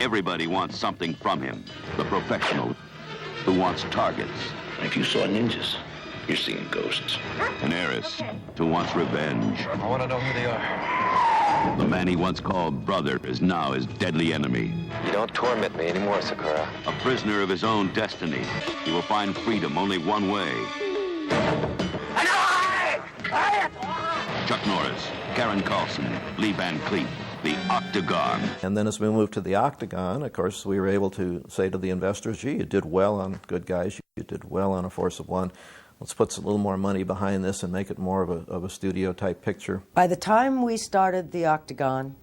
Everybody wants something from him. The professional who wants targets. If you saw ninjas, you're seeing ghosts. An heiress who wants revenge. I want to know who they are. The man he once called brother is now his deadly enemy. You don't torment me anymore, Sakura. A prisoner of his own destiny. He will find freedom only one way. Chuck Norris, Karen Carlson, Lee Van Cleef, The Octagon. And then as we moved to The Octagon, of course, we were able to say to the investors, gee, you did well on Good Guys, you did well on A Force of One. Let's put a little more money behind this and make it more of a studio-type picture. By the time we started The Octagon,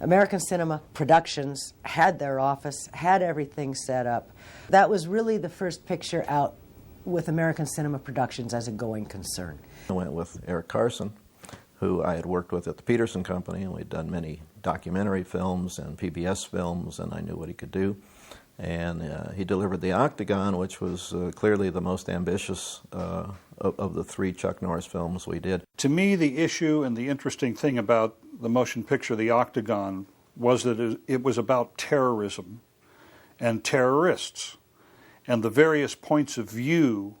American Cinema Productions had their office, had everything set up. That was really the first picture out with American Cinema Productions as a going concern. I went with Eric Carson, who I had worked with at the Peterson Company, and we'd done many documentary films and PBS films, and I knew what he could do. And he delivered The Octagon, which was clearly the most ambitious of the three Chuck Norris films we did. To me, the issue and the interesting thing about the motion picture The Octagon was that it was about terrorism and terrorists and the various points of view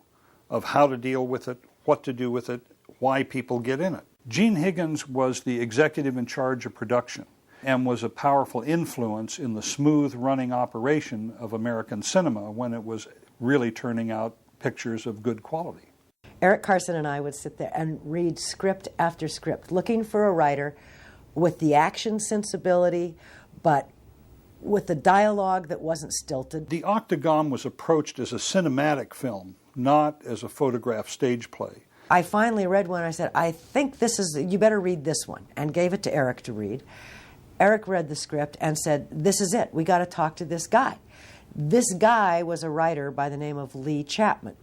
of how to deal with it, what to do with it, why people get in it. Gene Higgins was the executive in charge of production and was a powerful influence in the smooth running operation of American cinema when it was really turning out pictures of good quality. Eric Carson and I would sit there and read script after script, looking for a writer with the action sensibility, but with the dialogue that wasn't stilted. The Octagon was approached as a cinematic film, not as a photograph stage play. I finally read one and I said, I think this is, you better read this one, and gave it to Eric to read. Eric read the script and said, this is it, we got to talk to this guy. This guy was a writer by the name of Lee Chapman.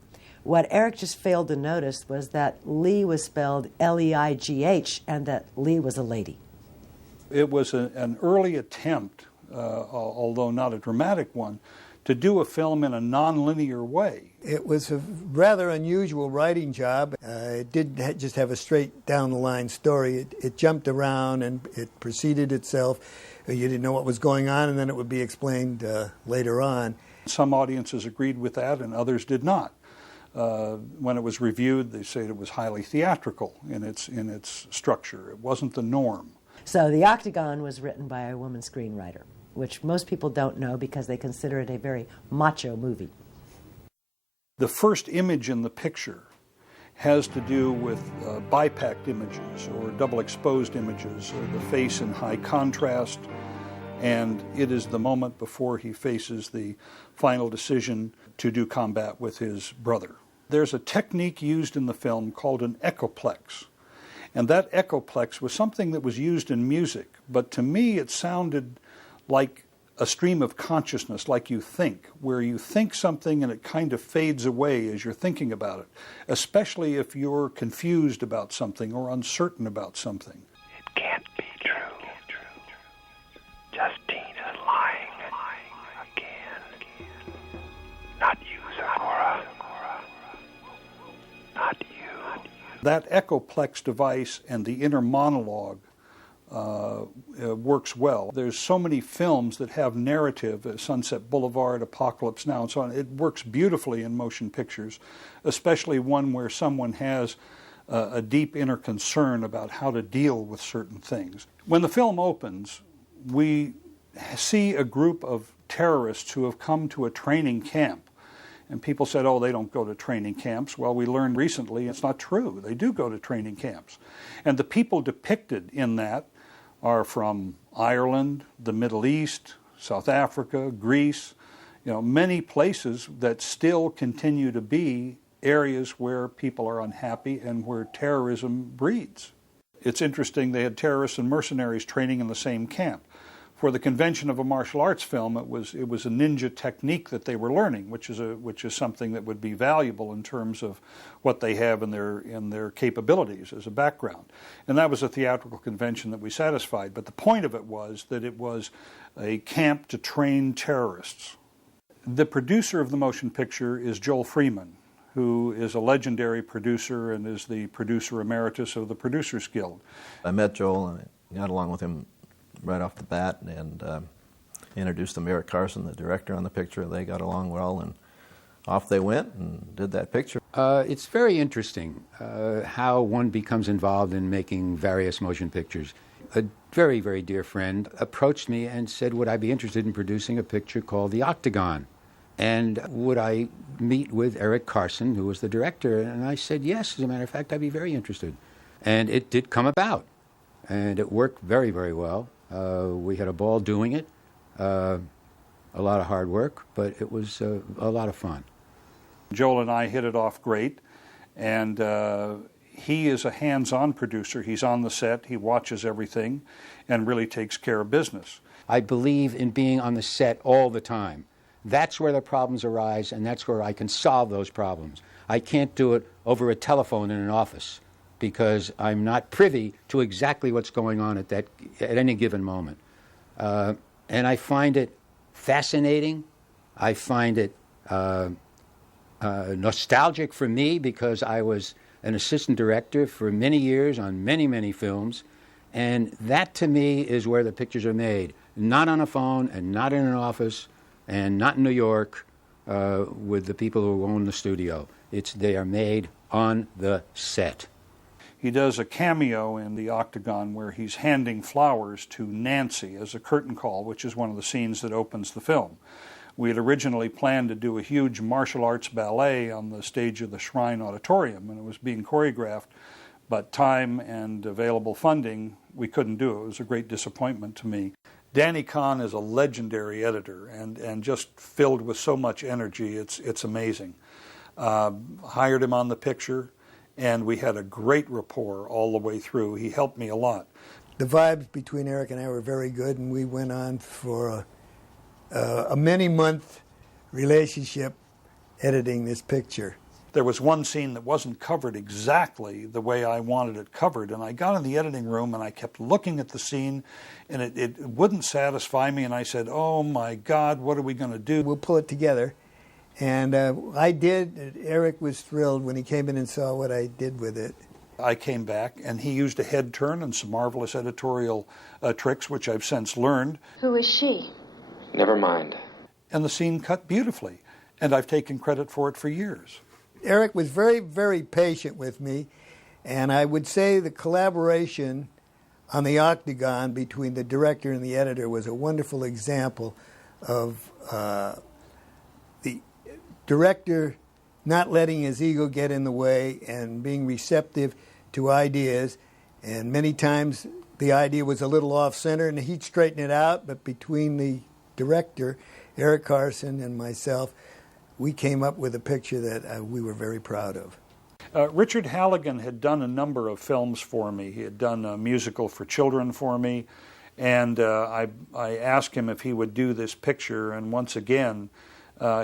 What Eric just failed to notice was that Lee was spelled L-E-I-G-H and that Lee was a lady. It was an early attempt, although not a dramatic one, to do a film in a non-linear way. It was a rather unusual writing job. It didn't just have a straight down-the-line story. It jumped around and it proceeded itself. You didn't know what was going on, and then it would be explained later on. Some audiences agreed with that and others did not. When it was reviewed, they said it was highly theatrical in its structure. It wasn't the norm. So The Octagon was written by a woman screenwriter, which most people don't know because they consider it a very macho movie. The first image in the picture has to do with bipacked images or double exposed images, the face in high contrast, and it is the moment before he faces the final decision to do combat with his brother. There's a technique used in the film called an echoplex. And that echoplex was something that was used in music, but to me it sounded like a stream of consciousness, like you think, where you think something and it kind of fades away as you're thinking about it, especially if you're confused about something or uncertain about something. It can't be true. Justine is lying again. Not you, Sakura. Not you. That echoplex device and the inner monologue works well. There's so many films that have narrative, Sunset Boulevard, Apocalypse Now, and so on. It works beautifully in motion pictures, especially one where someone has a deep inner concern about how to deal with certain things. When the film opens, we see a group of terrorists who have come to a training camp. And people said, oh, they don't go to training camps. Well, we learned recently it's not true. They do go to training camps. And the people depicted in that are from Ireland, the Middle East, South Africa, Greece, many places that still continue to be areas where people are unhappy and where terrorism breeds. It's interesting, they had terrorists and mercenaries training in the same camp. For the convention of a martial arts film, it was a ninja technique that they were learning, which is something that would be valuable in terms of what they have in their capabilities as a background. And that was a theatrical convention that we satisfied. But the point of it was that it was a camp to train terrorists. The producer of the motion picture is Joel Freeman, who is a legendary producer and is the producer emeritus of the Producers Guild. I met Joel and I got along with him right off the bat, and introduced them to Eric Carson, the director on the picture. They got along well, and off they went and did that picture. It's very interesting how one becomes involved in making various motion pictures. A very, very dear friend approached me and said, would I be interested in producing a picture called The Octagon? And would I meet with Eric Carson, who was the director? And I said, yes, as a matter of fact, I'd be very interested. And it did come about, and it worked very, very well. We had a ball doing it, a lot of hard work, but it was a lot of fun. Joel and I hit it off great, and he is a hands-on producer. He's on the set, he watches everything, and really takes care of business. I believe in being on the set all the time. That's where the problems arise, and that's where I can solve those problems. I can't do it over a telephone in an office because I'm not privy to exactly what's going on at any given moment. And I find it fascinating. I find it nostalgic for me because I was an assistant director for many years on many, many films. And that, to me, is where the pictures are made. Not on a phone and not in an office and not in New York with the people who own the studio. They are made on the set. He does a cameo in The Octagon where he's handing flowers to Nancy as a curtain call, which is one of the scenes that opens the film. We had originally planned to do a huge martial arts ballet on the stage of the Shrine Auditorium, and it was being choreographed, but time and available funding, we couldn't do it. It was a great disappointment to me. Danny Kahn is a legendary editor and just filled with so much energy, it's amazing. Hired him on the picture, and we had a great rapport all the way through. He helped me a lot. The vibes between Eric and I were very good, and we went on for a many-month relationship editing this picture. There was one scene that wasn't covered exactly the way I wanted it covered, and I got in the editing room and I kept looking at the scene, and it wouldn't satisfy me, and I said, oh my God, what are we going to do? We'll pull it together. And I did. Eric was thrilled when he came in and saw what I did with it. I came back, and he used a head turn and some marvelous editorial tricks, which I've since learned. Who is she? Never mind. And the scene cut beautifully, and I've taken credit for it for years. Eric was very, very patient with me, and I would say the collaboration on The Octagon between the director and the editor was a wonderful example of the director not letting his ego get in the way and being receptive to ideas. And many times the idea was a little off-center, and he'd straighten it out, but between the director, Eric Carson, and myself, we came up with a picture that we were very proud of. Richard Halligan had done a number of films for me. He had done a musical for children for me, and I asked him if he would do this picture, and once again,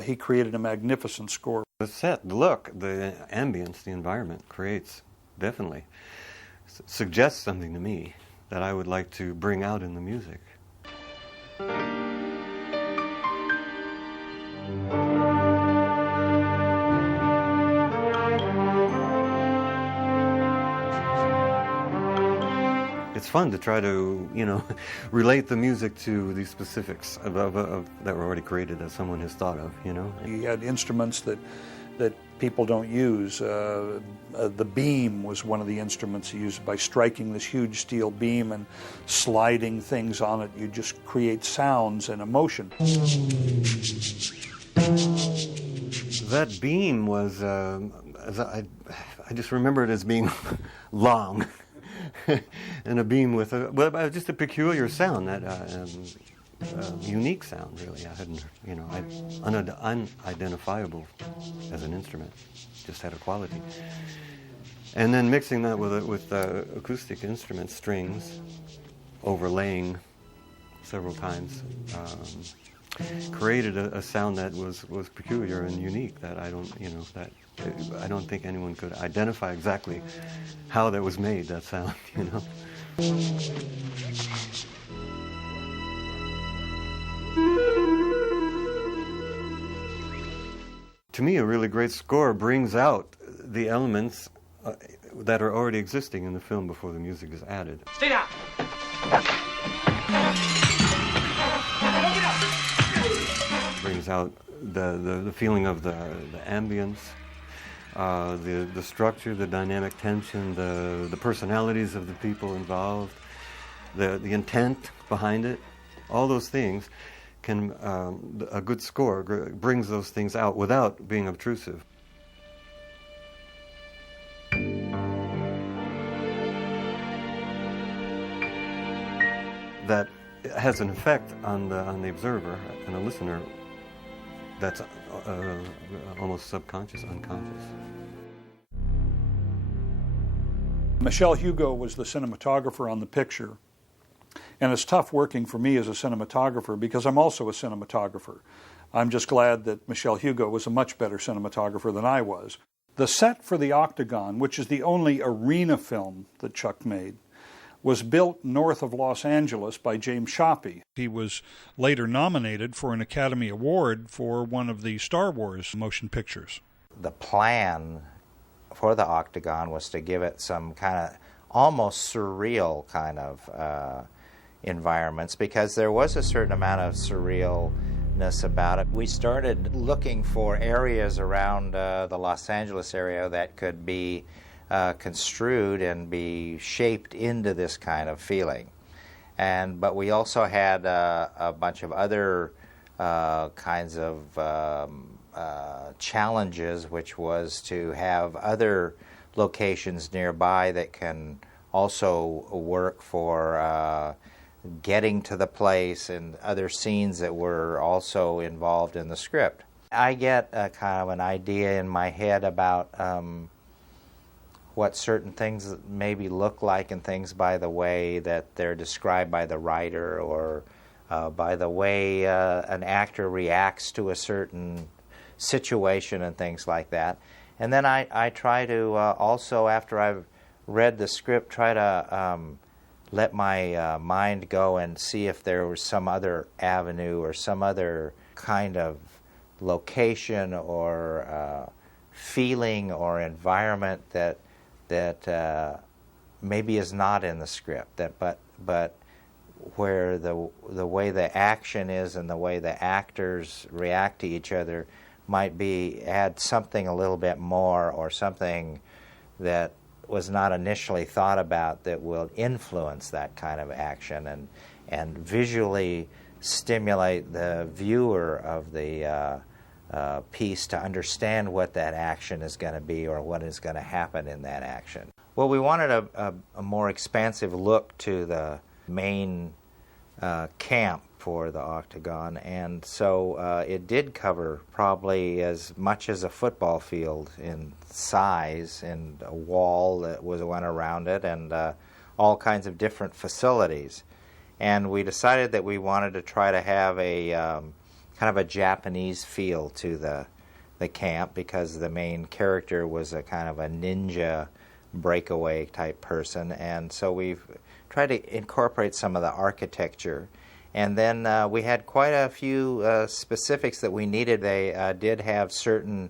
he created a magnificent score. The set, the look, the ambience, the environment creates, definitely suggests something to me that I would like to bring out in the music. It's fun to try to, relate the music to the specifics that were already created that someone has thought of, He had instruments that people don't use. The beam was one of the instruments he used. By striking this huge steel beam and sliding things on it, you just create sounds and emotion. That beam was, I just remember it as being long. And a beam with just a peculiar sound, that unique sound, really. I hadn't, unidentifiable as an instrument, just had a quality. And then mixing that with acoustic instruments, strings, overlaying several times, created a sound that was peculiar and unique that I don't think anyone could identify exactly how that was made, that sound, To me, a really great score brings out the elements that are already existing in the film before the music is added. Stay down! out the feeling of the ambience, the structure, the dynamic tension, the personalities of the people involved, the intent behind it. All those things can, a good score brings those things out without being obtrusive. That has an effect on the observer and the listener that's almost subconscious, unconscious. Michelle Hugo was the cinematographer on the picture. And it's tough working for me as a cinematographer because I'm also a cinematographer. I'm just glad that Michelle Hugo was a much better cinematographer than I was. The set for The Octagon, which is the only arena film that Chuck made, was built north of Los Angeles by James Shoppy. He was later nominated for an Academy Award for one of the Star Wars motion pictures. The plan for The Octagon was to give it some kind of almost surreal kind of environments, because there was a certain amount of surrealness about it. We started looking for areas around the Los Angeles area that could be construed and be shaped into this kind of feeling. But we also had a bunch of other kinds of challenges, which was to have other locations nearby that can also work for getting to the place, and other scenes that were also involved in the script. I get kind of an idea in my head about what certain things maybe look like and things by the way that they're described by the writer, or by the way an actor reacts to a certain situation and things like that. And then I try to also, after I've read the script, try to let my mind go and see if there was some other avenue or some other kind of location or feeling or environment that maybe is not in the script, but where the way the action is and the way the actors react to each other might add something a little bit more, or something that was not initially thought about that will influence that kind of action and visually stimulate the viewer of the piece to understand what that action is going to be or what is going to happen in that action. Well, we wanted a more expansive look to the main camp for the Octagon, and so it did cover probably as much as a football field in size, and a wall that went around it, and all kinds of different facilities. And we decided that we wanted to try to have a kind of a Japanese feel to the camp, because the main character was a kind of a ninja breakaway type person, and so we've tried to incorporate some of the architecture. And then we had quite a few specifics that we needed. They did have certain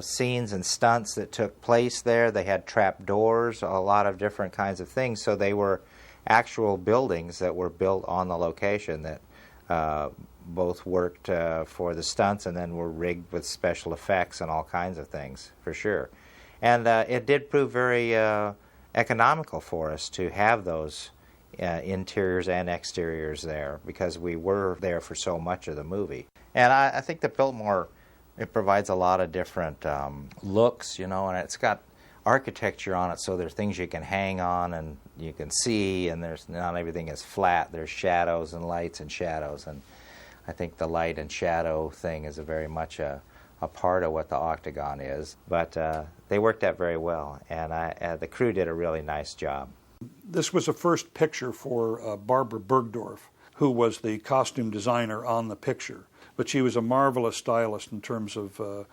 scenes and stunts that took place there. They had trap doors, a lot of different kinds of things. So they were actual buildings that were built on the location that both worked for the stunts and then were rigged with special effects and all kinds of things, for sure. And it did prove very economical for us to have those interiors and exteriors there, because we were there for so much of the movie. And I think that Biltmore, it provides a lot of different looks, and it's got architecture on it, so there's things you can hang on and you can see, and there's not everything is flat. There's shadows and lights and shadows, and I think the light and shadow thing is very much a part of what the Octagon is. But they worked out very well, and the crew did a really nice job. This was a first picture for Barbara Bergdorf, who was the costume designer on the picture. But she was a marvelous stylist in terms of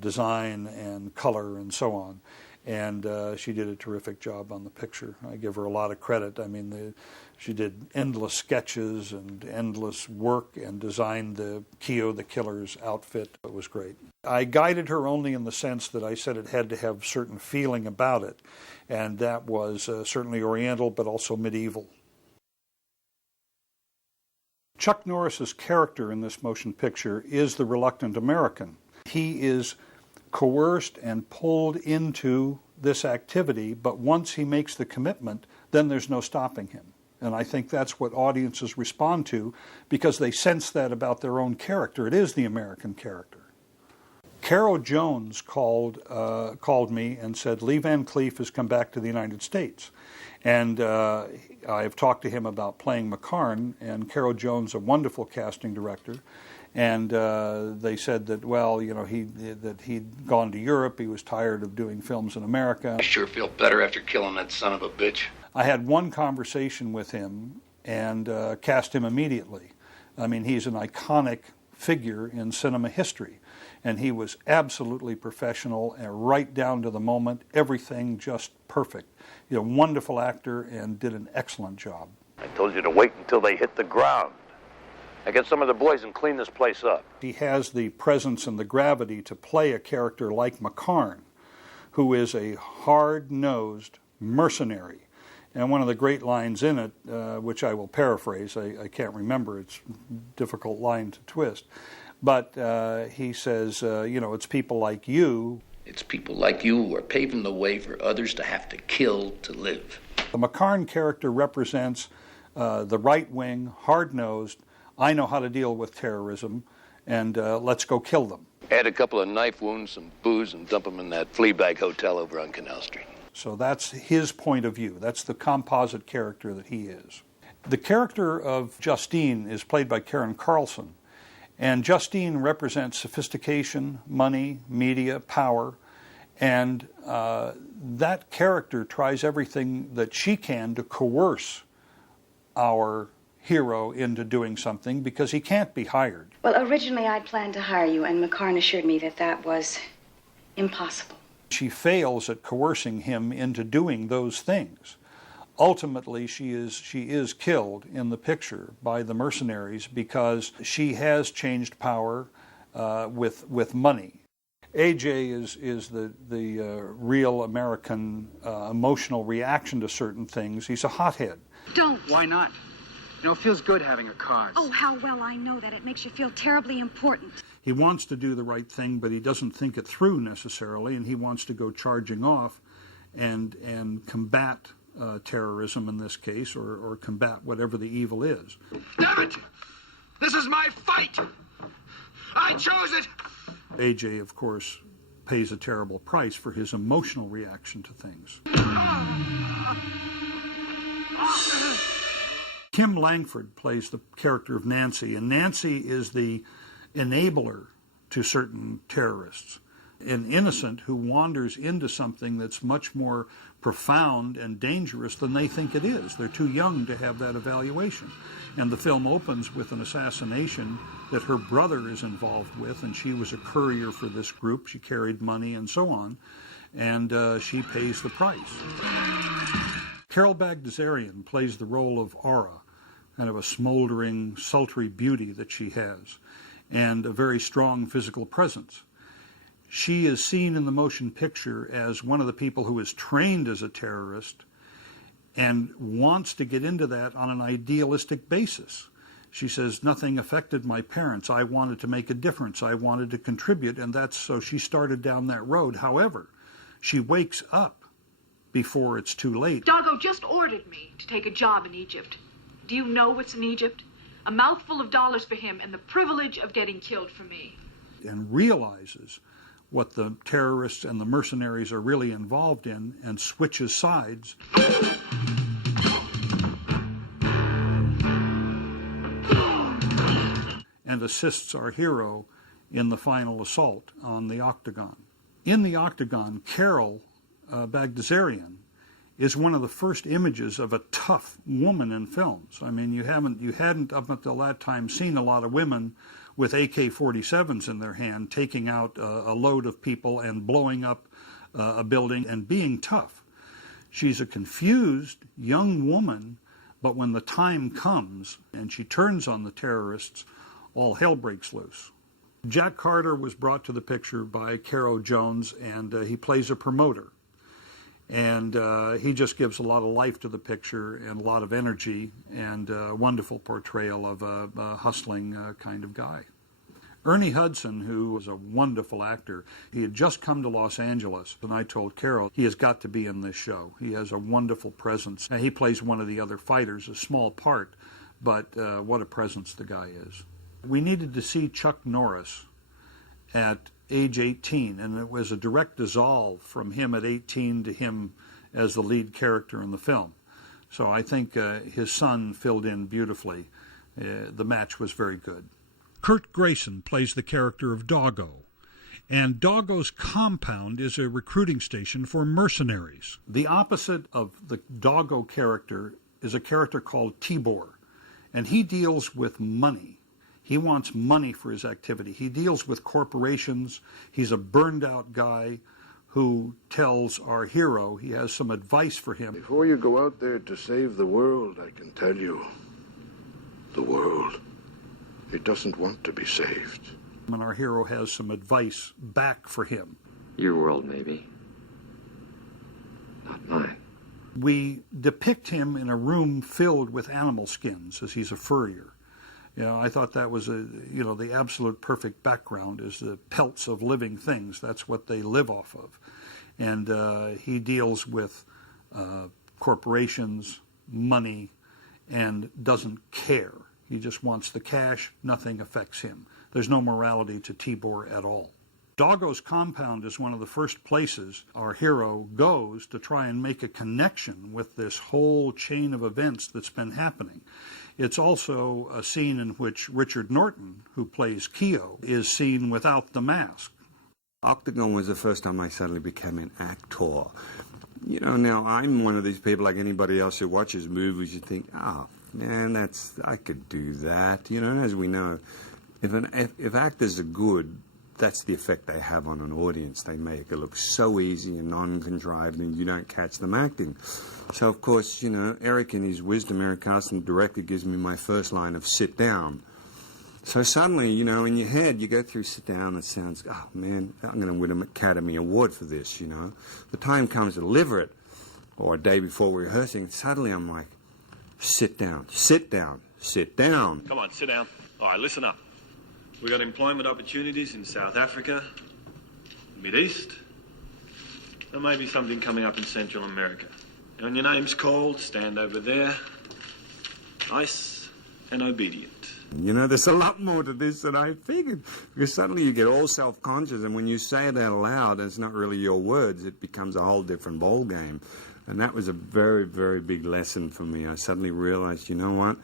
design and color and so on. And she did a terrific job on the picture. I give her a lot of credit. I mean, she did endless sketches and endless work and designed the Keo the Killer's outfit. It was great. I guided her only in the sense that I said it had to have certain feeling about it. And that was certainly Oriental, but also medieval. Chuck Norris's character in this motion picture is the reluctant American. He is coerced and pulled into this activity, but once he makes the commitment, then there's no stopping him. And I think that's what audiences respond to, because they sense that about their own character. It is the American character. Caro Jones called me and said, Lee Van Cleef has come back to the United States. And I've talked to him about playing McCarn, and Caro Jones, a wonderful casting director. And they said that, well, you know, he'd gone to Europe, he was tired of doing films in America. I sure feel better after killing that son of a bitch. I had one conversation with him and cast him immediately. I mean, he's an iconic figure in cinema history. And he was absolutely professional and right down to the moment, everything just perfect. He's a wonderful actor and did an excellent job. I told you to wait until they hit the ground. I get some of the boys and clean this place up. He has the presence and the gravity to play a character like McCarn, who is a hard-nosed mercenary. And one of the great lines in it, which I will paraphrase, I can't remember, it's a difficult line to twist, but he says, you know, it's people like you. It's people like you who are paving the way for others to have to kill to live. The McCarn character represents the right-wing, hard-nosed, I know how to deal with terrorism, and let's go kill them. Add a couple of knife wounds, some booze, and dump them in that Fleabag hotel over on Canal Street. So that's his point of view. That's the composite character that he is. The character of Justine is played by Karen Carlson. And Justine represents sophistication, money, media, power. And that character tries everything that she can to coerce our hero into doing something because he can't be hired. Well, originally I'd planned to hire you, and McCarn assured me that that was impossible. She fails at coercing him into doing those things. Ultimately, she is killed in the picture by the mercenaries because she has changed power with money. AJ is the real American emotional reaction to certain things. He's a hothead. Don't. Why not? You know, it feels good having a cause. Oh, how well I know that. It makes you feel terribly important. He wants to do the right thing, but he doesn't think it through necessarily, and he wants to go charging off and combat terrorism in this case, or combat whatever the evil is. Damn it! This is my fight! I chose it! AJ, of course, pays a terrible price for his emotional reaction to things. Kim Langford plays the character of Nancy, and Nancy is the enabler to certain terrorists, an innocent who wanders into something that's much more profound and dangerous than they think it is. They're too young to have that evaluation. And the film opens with an assassination that her brother is involved with, and she was a courier for this group. She carried money and so on, and she pays the price. Carol Bagdasarian plays the role of Aura, kind of a smoldering, sultry beauty that she has, and a very strong physical presence. She is seen in the motion picture as one of the people who is trained as a terrorist and wants to get into that on an idealistic basis. She says, nothing affected my parents. I wanted to make a difference. I wanted to contribute, and so she started down that road. However, she wakes up before it's too late. Doggo just ordered me to take a job in Egypt. Do you know what's in Egypt? A mouthful of dollars for him and the privilege of getting killed for me. And realizes what the terrorists and the mercenaries are really involved in and switches sides. And assists our hero in the final assault on the Octagon. In the Octagon, Carol Bagdasarian is one of the first images of a tough woman in films. I mean, you hadn't up until that time seen a lot of women with AK-47s in their hand taking out a load of people and blowing up a building and being tough. She's a confused young woman, but when the time comes and she turns on the terrorists, all hell breaks loose. Jack Carter was brought to the picture by Caro Jones, and he plays a promoter. And he just gives a lot of life to the picture and a lot of energy and a wonderful portrayal of a hustling kind of guy. Ernie Hudson, who was a wonderful actor, he had just come to Los Angeles, and I told Carol, he has got to be in this show. He has a wonderful presence. Now, he plays one of the other fighters, a small part, but what a presence the guy is. We needed to see Chuck Norris at age 18, and it was a direct dissolve from him at 18 to him as the lead character in the film. So I think his son filled in beautifully. The match was very good. Kurt Grayson plays the character of Doggo, and Doggo's compound is a recruiting station for mercenaries. The opposite of the Doggo character is a character called Tibor, and he deals with money. He wants money for his activity. He deals with corporations. He's a burned-out guy who tells our hero he has some advice for him. Before you go out there to save the world, I can tell you, the world, it doesn't want to be saved. And our hero has some advice back for him. Your world, maybe. Not mine. We depict him in a room filled with animal skins as he's a furrier. You know, I thought that was the absolute perfect background is the pelts of living things. That's what they live off of. And he deals with corporations, money, and doesn't care. He just wants the cash. Nothing affects him. There's no morality to Tibor at all. Doggo's compound is one of the first places our hero goes to try and make a connection with this whole chain of events that's been happening. It's also a scene in which Richard Norton, who plays Keo, is seen without the mask. Octagon was the first time I suddenly became an actor. You know, now I'm one of these people like anybody else who watches movies, you think, oh, man, I could do that. You know, and as we know, if actors are good, that's the effect they have on an audience. They make it look so easy and non-contrived and you don't catch them acting. So, of course, you know, Eric in his wisdom, Eric Carson, the director, gives me my first line of sit down. So suddenly, you know, in your head, you go through sit down, it sounds, oh, man, I'm going to win an Academy Award for this, you know. The time comes to deliver it, or a day before we're rehearsing, suddenly I'm like, sit down, sit down, sit down. Come on, sit down. All right, listen up. We got employment opportunities in South Africa, Mid East, and maybe something coming up in Central America. And when your name's called, stand over there, nice and obedient. You know, there's a lot more to this than I figured, because suddenly you get all self-conscious, and when you say it out loud, and it's not really your words, it becomes a whole different ball game. And that was a very, very big lesson for me. I suddenly realized, you know what?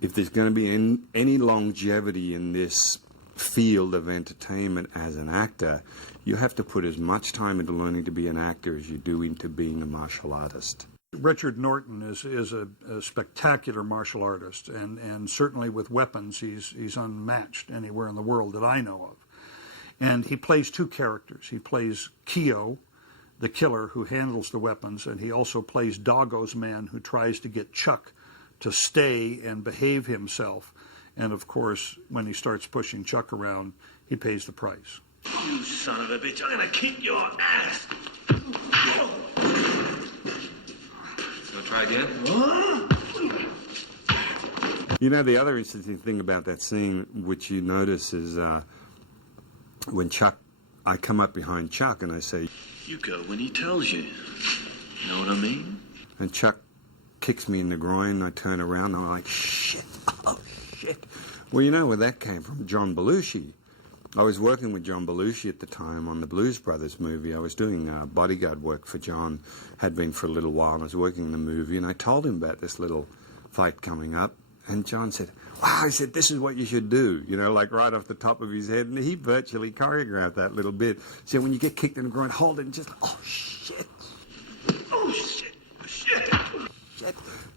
If there's going to be any longevity in this field of entertainment as an actor, you have to put as much time into learning to be an actor as you do into being a martial artist. Richard Norton is a spectacular martial artist, and certainly with weapons, he's unmatched anywhere in the world that I know of. And he plays two characters. He plays Keo, the killer who handles the weapons, and he also plays Doggo's man who tries to get Chuck to stay and behave himself. And of course, when he starts pushing Chuck around, he pays the price. You son of a bitch, I'm gonna kick your ass! Wanna try again? You know, the other interesting thing about that scene, which you notice, is when I come up behind Chuck and I say, You go when he tells you. Know what I mean? And Chuck kicks me in the groin, I turn around, and I'm like, shit, oh, shit. Well, you know where that came from? John Belushi. I was working with John Belushi at the time on the Blues Brothers movie. I was doing bodyguard work for John, had been for a little while, and I was working in the movie, and I told him about this little fight coming up, and John said, wow, he said, this is what you should do, you know, like right off the top of his head, and he virtually choreographed that little bit. So when you get kicked in the groin, hold it and just, oh, shit. Oh, shit, shit.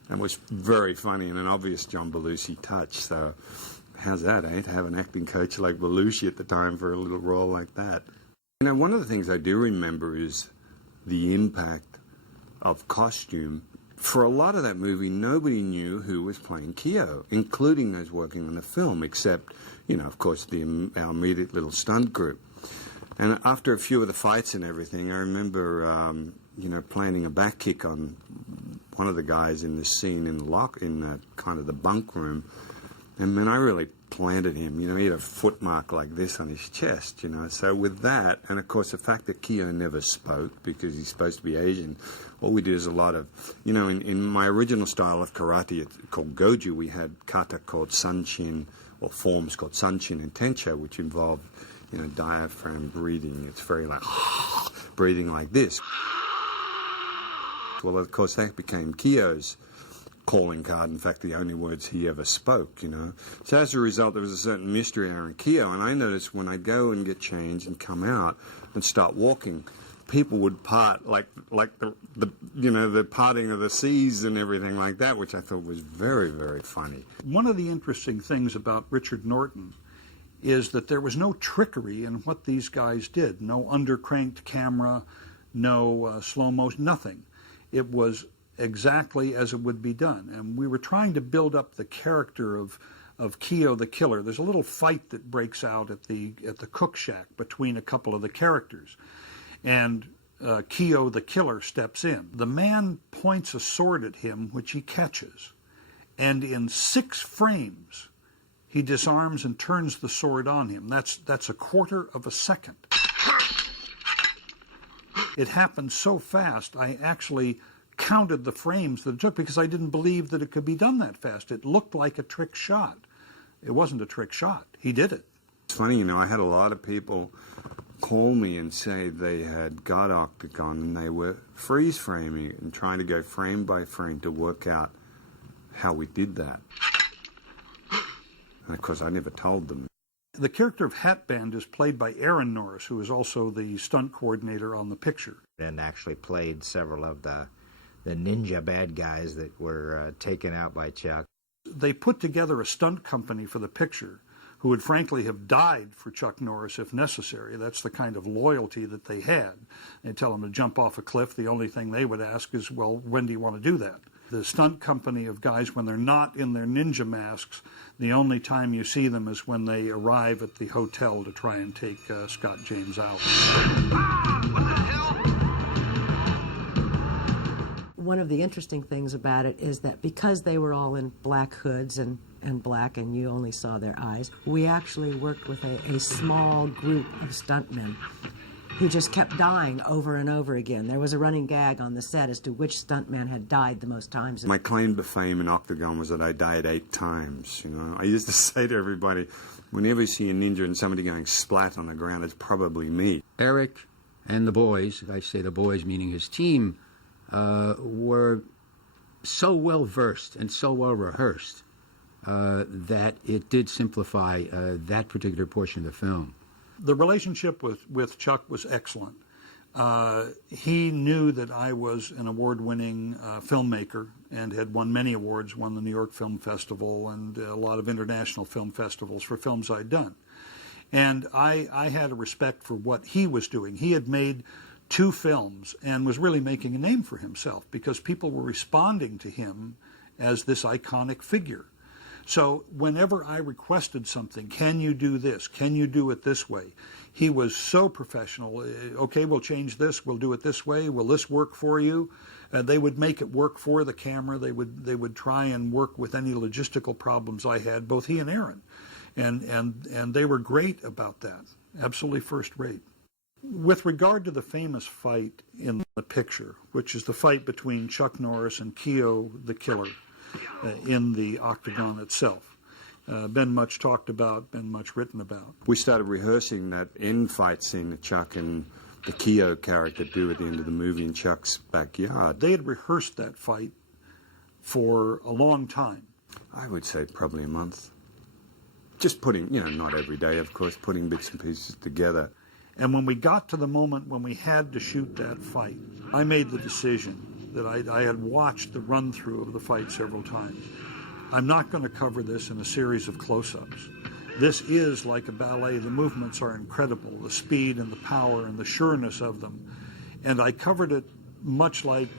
And was very funny and an obvious John Belushi touch. So how's that, eh? To have an acting coach like Belushi at the time for a little role like that. You know, one of the things I do remember is the impact of costume. For a lot of that movie, nobody knew who was playing Keo, including those working on the film, except, you know, of course, our immediate little stunt group. And after a few of the fights and everything, I remember planning a back kick on one of the guys in this scene in the kind of the bunk room. And man, I really planted him. He had a foot mark like this on his chest, So with that, and of course the fact that Kyo never spoke because he's supposed to be Asian, what we did is a lot of, in my original style of karate called Goju, we had kata called Sanchin, or forms called Sanchin and Tencha, which involved, diaphragm breathing. It's very like breathing like this. Well, of course, that became Kyo's calling card. In fact, the only words he ever spoke, So as a result, there was a certain mystery around Kyo, and I noticed when I'd go and get changed and come out and start walking, people would part like the parting of the seas and everything like that, which I thought was very, very funny. One of the interesting things about Richard Norton is that there was no trickery in what these guys did. No undercranked camera, no slow motion, nothing. It was exactly as it would be done. And we were trying to build up the character of Kyo the Killer. There's a little fight that breaks out at the cook shack between a couple of the characters. And Kyo the Killer steps in. The man points a sword at him, which he catches. And in 6 frames, he disarms and turns the sword on him. That's a quarter of a second. It happened so fast, I actually counted the frames that it took because I didn't believe that it could be done that fast. It looked like a trick shot. It wasn't a trick shot. He did it. It's funny, I had a lot of people call me and say they had got Octagon and they were freeze framing it and trying to go frame by frame to work out how we did that. And of course, I never told them. The character of Hatband is played by Aaron Norris, who is also the stunt coordinator on the picture. And actually played several of the ninja bad guys that were taken out by Chuck. They put together a stunt company for the picture who would frankly have died for Chuck Norris if necessary. That's the kind of loyalty that they had. They tell him to jump off a cliff. The only thing they would ask is, well, when do you want to do that? The stunt company of guys, when they're not in their ninja masks, the only time you see them is when they arrive at the hotel to try and take Scott James out. One of the interesting things about it is that because they were all in black hoods and black and you only saw their eyes, we actually worked with a small group of stuntmen who just kept dying over and over again. There was a running gag on the set as to which stuntman had died the most times. My claim to fame in Octagon was that I died 8 times. I used to say to everybody, whenever you see a ninja and somebody going splat on the ground, it's probably me. Eric and the boys, I say the boys meaning his team, were so well versed and so well rehearsed that it did simplify that particular portion of the film. The relationship with Chuck was excellent. He knew that I was an award-winning filmmaker and had won many awards, won the New York Film Festival and a lot of international film festivals for films I'd done. And I had a respect for what he was doing. He had made 2 films and was really making a name for himself because people were responding to him as this iconic figure. So whenever I requested something, can you do this? Can you do it this way? He was so professional. Okay, we'll change this. We'll do it this way. Will this work for you? They would make it work for the camera. They would try and work with any logistical problems I had, both he and Aaron. And they were great about that. Absolutely first rate. With regard to the famous fight in the picture, which is the fight between Chuck Norris and Kyo the Killer, in the Octagon itself. Been much talked about, been much written about. We started rehearsing that end fight scene that Chuck and the Kyo character do at the end of the movie in Chuck's backyard. They had rehearsed that fight for a long time. I would say probably a month. Just putting, not every day, of course, putting bits and pieces together. And when we got to the moment when we had to shoot that fight, I made the decision that I had watched the run-through of the fight several times. I'm not going to cover this in a series of close-ups. This is like a ballet. The movements are incredible, the speed and the power and the sureness of them. And I covered it much like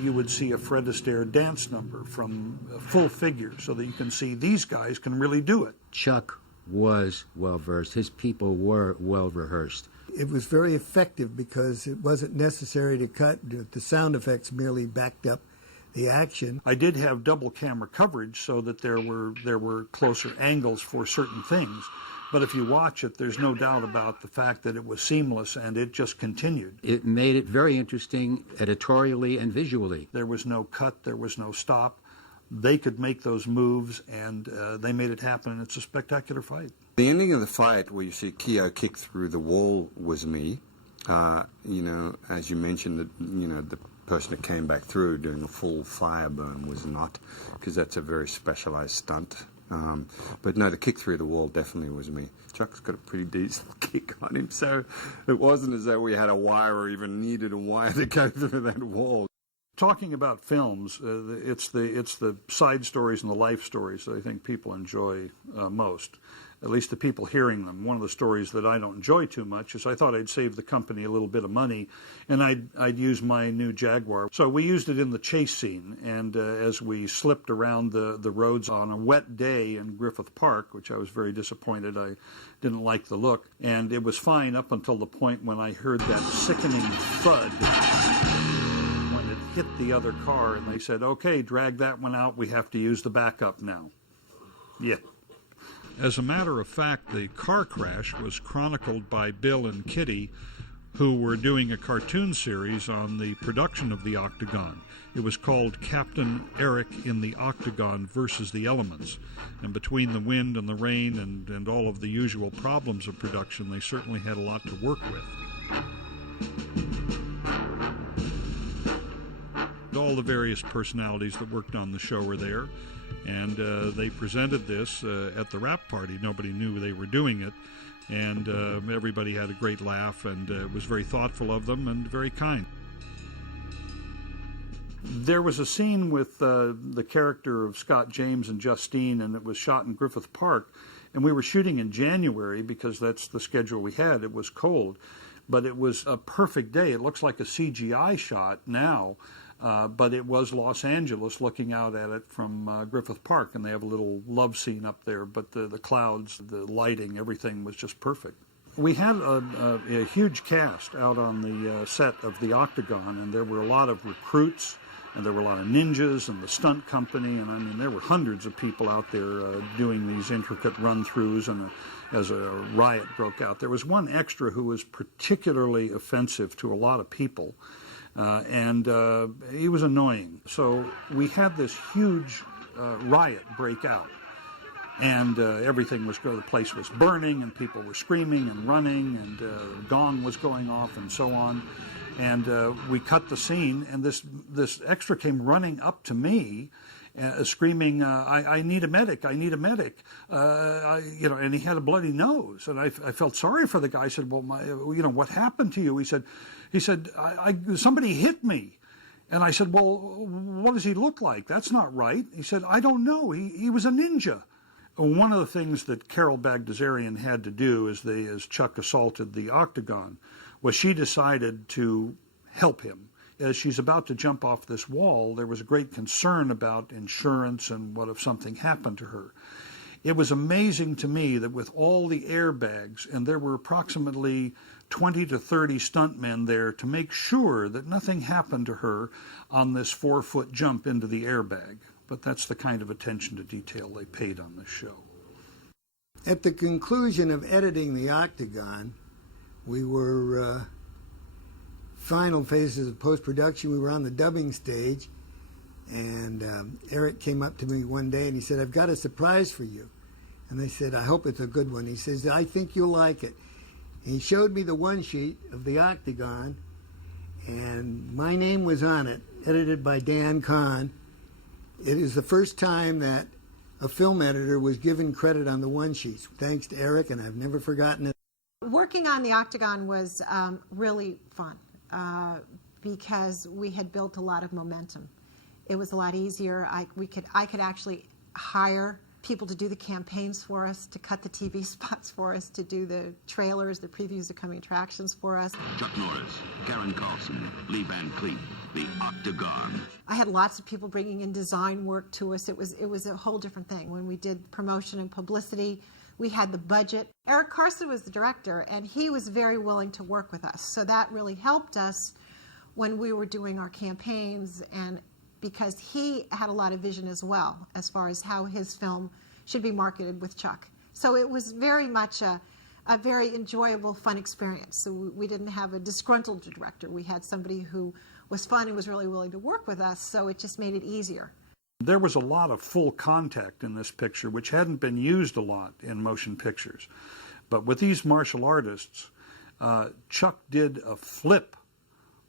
you would see a Fred Astaire dance number from full figure so that you can see these guys can really do it. Chuck was well-versed. His people were well-rehearsed. it was very effective because it wasn't necessary to cut. The sound effects merely backed up the action. I did have double camera coverage so that there were closer angles for certain things. But if you watch it, there's no doubt about the fact that it was seamless and it just continued. It made it very interesting editorially and visually. There was no cut, there was no stop. They could make those moves, and they made it happen, and it's a spectacular fight. The ending of the fight, where you see Keogh kick through the wall, was me. As you mentioned, the person that came back through doing a full fire burn was not, because that's a very specialized stunt. But no, the kick through the wall definitely was me. Chuck's got a pretty decent kick on him, so it wasn't as though we had a wire or even needed a wire to go through that wall. Talking about films, it's the side stories and the life stories that I think people enjoy most, at least the people hearing them. One of the stories that I don't enjoy too much is I thought I'd save the company a little bit of money, and I'd use my new Jaguar. So we used it in the chase scene, and as we slipped around the roads on a wet day in Griffith Park, which I was very disappointed, I didn't like the look, and it was fine up until the point when I heard that sickening thud when it hit the other car, and they said, okay, drag that one out, we have to use the backup now. Yeah. As a matter of fact, the car crash was chronicled by Bill and Kitty, who were doing a cartoon series on the production of the Octagon. It was called Captain Eric in the Octagon versus the Elements. And between the wind and the rain and all of the usual problems of production, they certainly had a lot to work with. All the various personalities that worked on the show were there, and they presented this at the wrap party. Nobody knew they were doing it, and everybody had a great laugh, and it was very thoughtful of them and very kind. There was a scene with the character of Scott James and Justine, and it was shot in Griffith Park, and we were shooting in January because that's the schedule we had. It was cold, but it was a perfect day. It looks like a CGI shot now, but it was Los Angeles looking out at it from Griffith Park, and they have a little love scene up there, but the clouds, the lighting, everything was just perfect. We had a huge cast out on the set of the Octagon, and there were a lot of recruits, and there were a lot of ninjas and the stunt company, and I mean, there were hundreds of people out there doing these intricate run-throughs, and as a riot broke out. There was one extra who was particularly offensive to a lot of people, and he was annoying. So we had this huge riot break out, and everything was the place was burning, and people were screaming and running, and gong was going off, and so on. And we cut the scene, and this extra came running up to me, screaming, "I need a medic! I need a medic!" And he had a bloody nose, and I felt sorry for the guy. I said, "Well, what happened to you?" He said, "Somebody hit me." And I said, "Well, what does he look like? That's not right." He said, "I don't know. He was a ninja." One of the things that Carol Bagdasarian had to do as Chuck assaulted the Octagon was she decided to help him. As she's about to jump off this wall, there was a great concern about insurance and what if something happened to her. It was amazing to me that with all the airbags, and there were approximately 20 to 30 stuntmen there to make sure that nothing happened to her on this 4-foot jump into the airbag. But that's the kind of attention to detail they paid on this show. At the conclusion of editing the Octagon, we were final phases of post-production. We were on the dubbing stage, and Eric came up to me one day and he said, "I've got a surprise for you." And I said, "I hope it's a good one." He says, "I think you'll like it." And he showed me the one sheet of the Octagon, and my name was on it, edited by Dan Kahn. It is the first time that a film editor was given credit on the one sheets. Thanks to Eric, and I've never forgotten it. Working on the Octagon was really fun because we had built a lot of momentum. It was a lot easier. I could actually hire people to do the campaigns for us, to cut the TV spots for us, to do the trailers, the previews of coming attractions for us. Chuck Norris, Karen Carlson, Lee Van Cleef, the Octagon. I had lots of people bringing in design work to us. It was a whole different thing. When we did promotion and publicity, We had the budget. Eric Carson was the director, and he was very willing to work with us. So that really helped us when we were doing our campaigns, and because he had a lot of vision as well as far as how his film should be marketed with Chuck. So it was very much a very enjoyable, fun experience. So we didn't have a disgruntled director. We had somebody who was fun and was really willing to work with us, so it just made it easier. There was a lot of full contact in this picture, which hadn't been used a lot in motion pictures. But with these martial artists, Chuck did a flip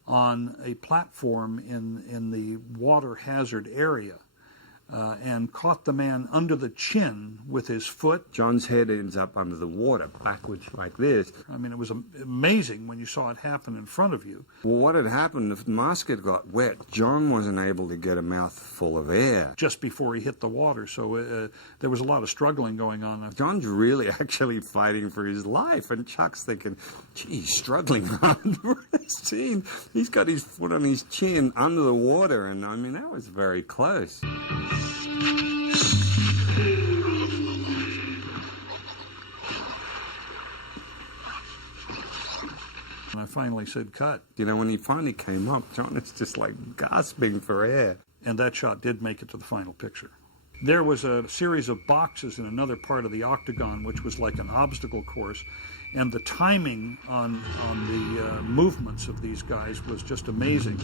on a platform in the water hazard area and caught the man under the chin with his foot. John's head ends up under the water, backwards like this. I mean, it was amazing when you saw it happen in front of you. Well, what had happened, the mask had got wet. John wasn't able to get a mouthful of air. Just before he hit the water, so there was a lot of struggling going on. John's really actually fighting for his life, and Chuck's thinking, gee, he's struggling hard for this scene. He's got his foot on his chin under the water, and I mean, that was very close. And I finally said, cut. You know, when he finally came up, John is just like gasping for air. And that shot did make it to the final picture. There was a series of boxes in another part of the octagon, which was like an obstacle course, and the timing on the movements of these guys was just amazing.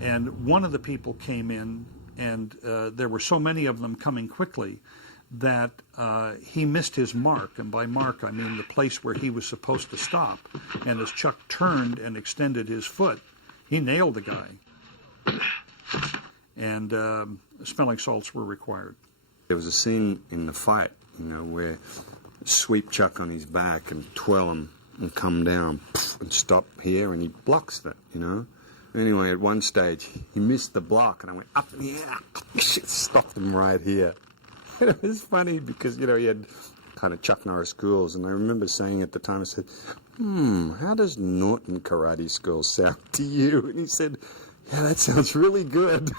And one of the people came in, and there were so many of them coming quickly that he missed his mark, and by mark I mean the place where he was supposed to stop. And as Chuck turned and extended his foot, he nailed the guy. And smelling salts were required. There was a scene in the fight, you know, where sweep Chuck on his back and twirl him and come down and stop here, and he blocks it, you know. Anyway, at one stage, he missed the block, and I went up in the air, stopped him right here. And it was funny because, you know, he had kind of Chuck Norris schools, and I remember saying at the time, I said, how does Norton Karate School sound to you? And he said, yeah, that sounds really good.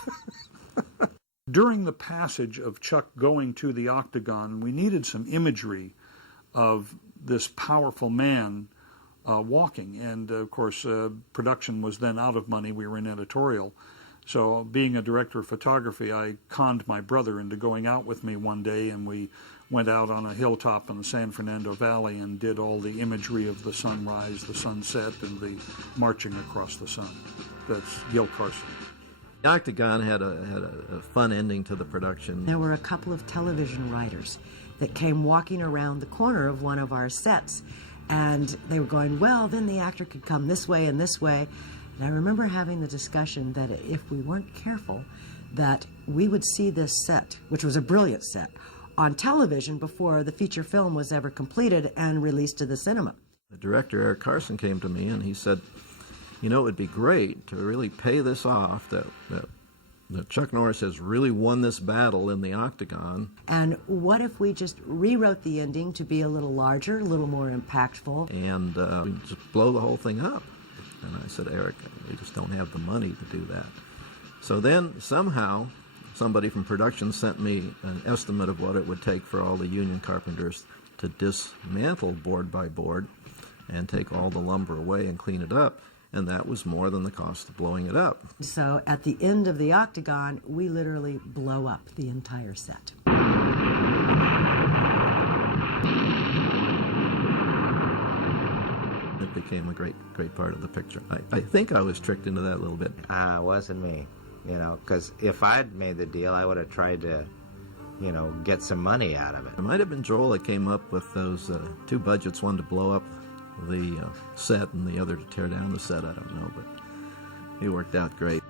During the passage of Chuck going to the octagon, we needed some imagery of this powerful man walking. And, of course, production was then out of money. We were in editorial. So being a director of photography, I conned my brother into going out with me one day, and we went out on a hilltop in the San Fernando Valley and did all the imagery of the sunrise, the sunset, and the marching across the sun. That's Gil Carson. The Octagon had a fun ending to the production. There were a couple of television writers that came walking around the corner of one of our sets, and they were going, well, then the actor could come this way and this way. And I remember having the discussion that if we weren't careful, that we would see this set, which was a brilliant set, on television before the feature film was ever completed and released to the cinema. The director, Eric Carson, came to me and he said, you know, it would be great to really pay this off, that Chuck Norris has really won this battle in the Octagon. And what if we just rewrote the ending to be a little larger, a little more impactful? And we just blow the whole thing up. And I said, Eric, we just don't have the money to do that. So then somehow somebody from production sent me an estimate of what it would take for all the union carpenters to dismantle board by board and take all the lumber away and clean it up. And that was more than the cost of blowing it up. So at the end of the Octagon, we literally blow up the entire set. It became a great part of the picture. I think I was tricked into that a little bit. It wasn't me, you know, because if I'd made the deal, I would have tried to, you know, get some money out of it. It might have been Joel that came up with those two budgets, one to blow up the set and the other to tear down the set. I don't know, but it worked out great.